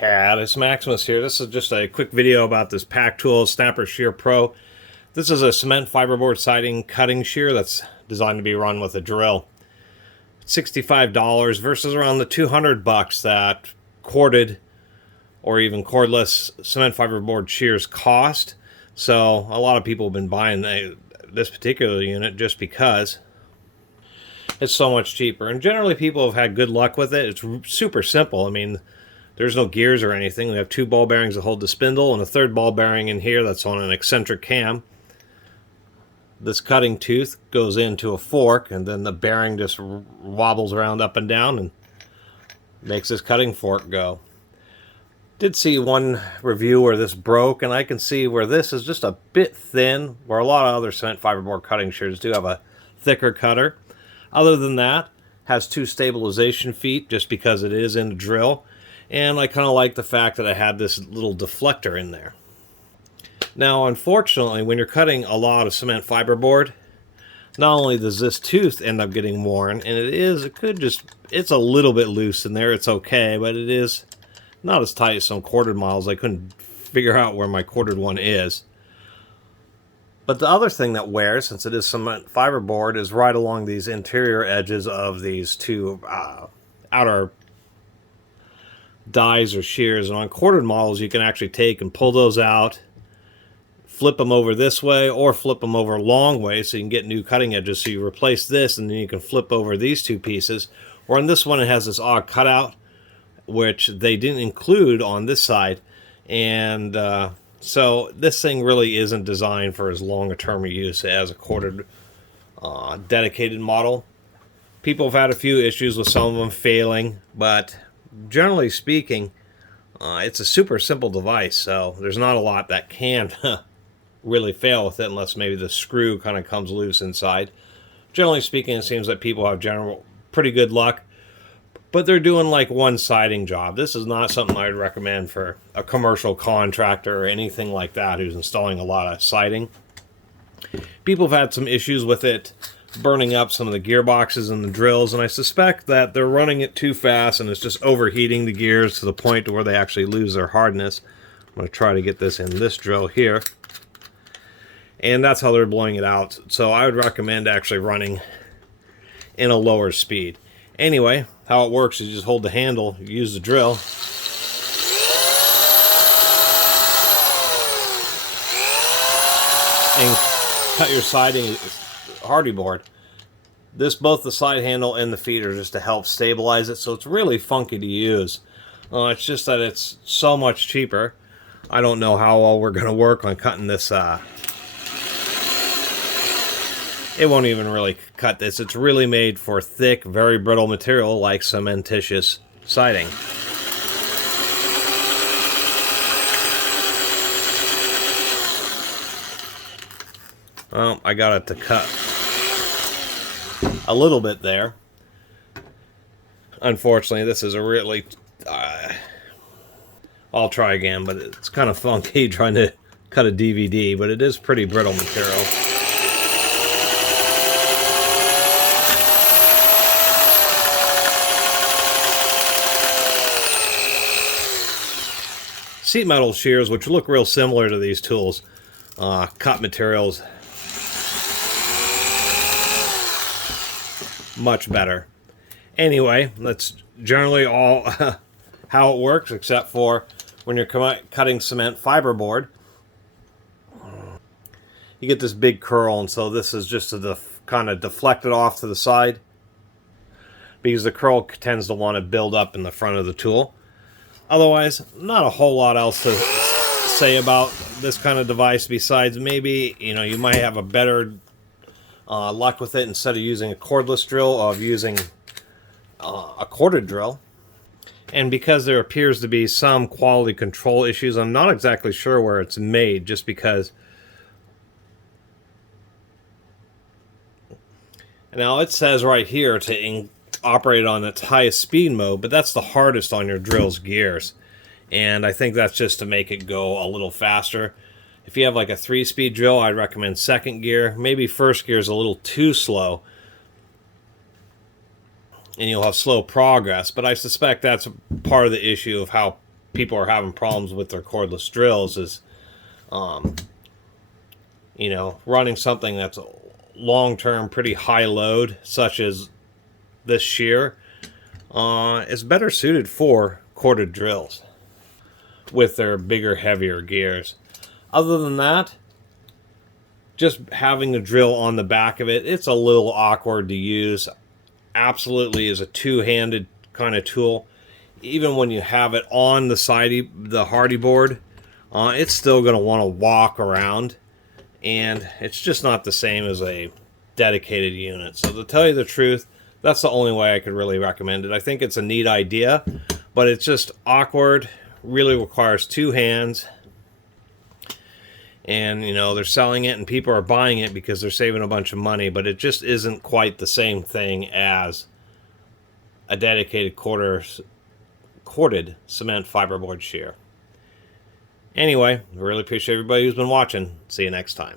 Catus, Maximus here. This is just a quick video about this PacTool Snapper Shear Pro. This is a cement fiberboard siding cutting shear that's designed to be run with a drill. $65 versus around the $200 that corded or even cordless cement fiberboard shears cost. So a lot of people have been buying this particular unit just because it's so much cheaper. And generally people have had good luck with it. It's super simple. I mean, there's no gears or anything. We have two ball bearings that hold the spindle and a third ball bearing in here that's on an eccentric cam. This cutting tooth goes into a fork, and then the bearing just wobbles around up and down and makes this cutting fork go. Did see one review where this broke, and I can see where this is just a bit thin, where a lot of other cement fiberboard cutting shears do have a thicker cutter. Other than that, has two stabilization feet just because it is in the drill. And I kind of like the fact that I had this little deflector in there. Now, unfortunately, when you're cutting a lot of cement fiberboard, not only does this tooth end up getting worn, and it's a little bit loose in there, it's okay, but it is not as tight as some corded models. I couldn't figure out where my corded one is. But the other thing that wears, since it is cement fiberboard, is right along these interior edges of these two outer dies or shears. And on corded models, you can actually take and pull those out, flip them over this way, or flip them over a long way so you can get new cutting edges. So you replace this, and then you can flip over these two pieces. Or on this one, it has this odd cutout, which they didn't include on this side. And so this thing really isn't designed for as long a term of use as a corded dedicated model. People have had a few issues with some of them failing, but generally speaking, it's a super simple device, so there's not a lot that can really fail with it unless maybe the screw kind of comes loose inside. Generally speaking, it seems that people have pretty good luck, but they're doing like one siding job. This is not something I'd recommend for a commercial contractor or anything like that who's installing a lot of siding. People have had some issues with it burning up some of the gearboxes and the drills, and I suspect that they're running it too fast and it's just overheating the gears to the point to where they actually lose their hardness. I'm going to try to get this in this drill here, and that's how they're blowing it out. So I would recommend actually running in a lower speed. Anyway, how it works is you just hold the handle, you use the drill, and cut your siding hardy board. Both the side handle and the feet are just to help stabilize it, so it's really funky to use. It's just that it's so much cheaper. I don't know how well we're going to work on cutting this. It won't even really cut this. It's really made for thick, very brittle material like cementitious siding. Well, I got it to cut a little bit there. Unfortunately, this is a really... I'll try again, but it's kind of funky trying to cut a DVD, but it is pretty brittle material. Sheet metal shears, which look real similar to these tools, cut materials much better. Anyway, that's generally all how it works, except for when you're cutting cement fiberboard. You get this big curl, and so this is just to kind of deflect it off to the side, because the curl tends to want to build up in the front of the tool. Otherwise, not a whole lot else to say about this kind of device besides maybe, you might have a better luck with it instead of using a cordless drill, of using a corded drill. And because there appears to be some quality control issues, I'm not exactly sure where it's made, just because. Now it says right here to operate on its highest speed mode, but that's the hardest on your drill's gears, and I think that's just to make it go a little faster. If you have like a 3-speed drill, I'd recommend second gear. Maybe first gear is a little too slow, and you'll have slow progress, but I suspect that's part of the issue of how people are having problems with their cordless drills is, you know, running something that's long-term, pretty high load, such as this shear, is better suited for corded drills with their bigger, heavier gears. Other than that, just having the drill on the back of it, it's a little awkward to use. Absolutely is a two-handed kind of tool. Even when you have it on the hardy board, it's still going to want to walk around, and it's just not the same as a dedicated unit. So to tell you the truth, that's the only way I could really recommend it. I think it's a neat idea, but it's just awkward. Really requires two hands. And, you know, they're selling it and people are buying it because they're saving a bunch of money, but it just isn't quite the same thing as a dedicated corded cement fiberboard shear. Anyway, I really appreciate everybody who's been watching. See you next time.